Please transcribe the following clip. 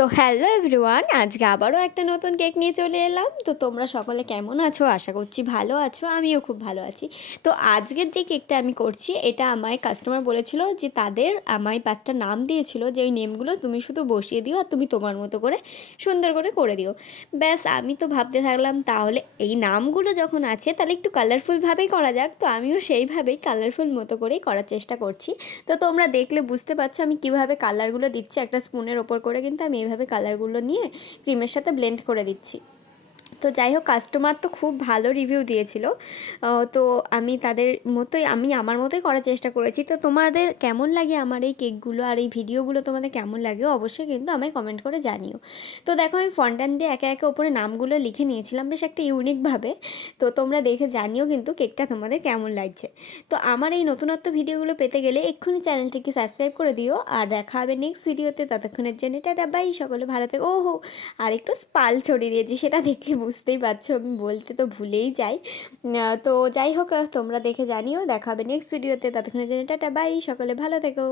তো hello everyone, আজকে আবারও একটা নতুন কেক নিয়ে চলে এলাম। তো তোমরা সকলে কেমন আছো? আশা করছি ভালো আছো, আমিও খুব ভালো আছি। তো আজকের যে কেকটা আমি করছি, এটা আমায় কাস্টমার বলেছিল যে তাদের আমায় পাঁচটা নাম দিয়েছিল যে ওই নেমগুলো তুমি শুধু বসিয়ে দিও আর তুমি তোমার মতো করে সুন্দর করে করে দিও। ব্যাস, আমি তো ভাবতে থাকলাম তাহলে এই নামগুলো যখন আছে, তাহলে একটু কালারফুলভাবেই করা যাক। তো আমিও সেইভাবেই কালারফুল মতো করেই করার চেষ্টা করছি। তো তোমরা দেখলে বুঝতে পারছ আমি কীভাবে কালারগুলো দিচ্ছি একটা স্পুনের ওপর করে, কিন্তু আমি এইভাবে কালারগুলো নিয়ে ক্রিমের সাথে ব্লেন্ড করে দিচ্ছি। তো যাই হোক কাস্টমার তো খুব ভালো রিভিউ দিয়েছিল। তো আমি তাদের মতোই, আমি আমার মতোই করার চেষ্টা করেছি। তো তোমাদের কেমন লাগে আমার এই কেকগুলো আর এই ভিডিওগুলো? তোমাদের কেমন লাগে? অবশ্যই কিন্তু আমায় কমেন্ট করে জানিও। তো দেখো, আমি ফন্টান দিয়ে একে একে ওপরে নামগুলো লিখে নিয়েছিলাম, বেশ একটা ইউনিকভাবে তো তোমরা দেখে জানিও কিন্তু কেকটা তোমাদের কেমন লাগছে। তো আমার এই নতুনত্ব ভিডিওগুলো পেতে গেলে এক্ষুনি চ্যানেলটিকে সাবস্ক্রাইব করে দিও। আর দেখা হবে নেক্সট ভিডিওতে ততক্ষণের জন্য টাটা বাই সকলে ভালো থেকে। ও হো আর একটু স্পাল ছড়িয়ে দিয়েছি, সেটা দেখে বুঝতেই পারছ, আমি বলতে তো ভুলেই যাই। তো যাই হোক, তোমরা দেখে জানিও দেখাবে নেক্সট ভিডিওতে ততক্ষণের জন্য টাটা বাই সকলে ভালো থেকো।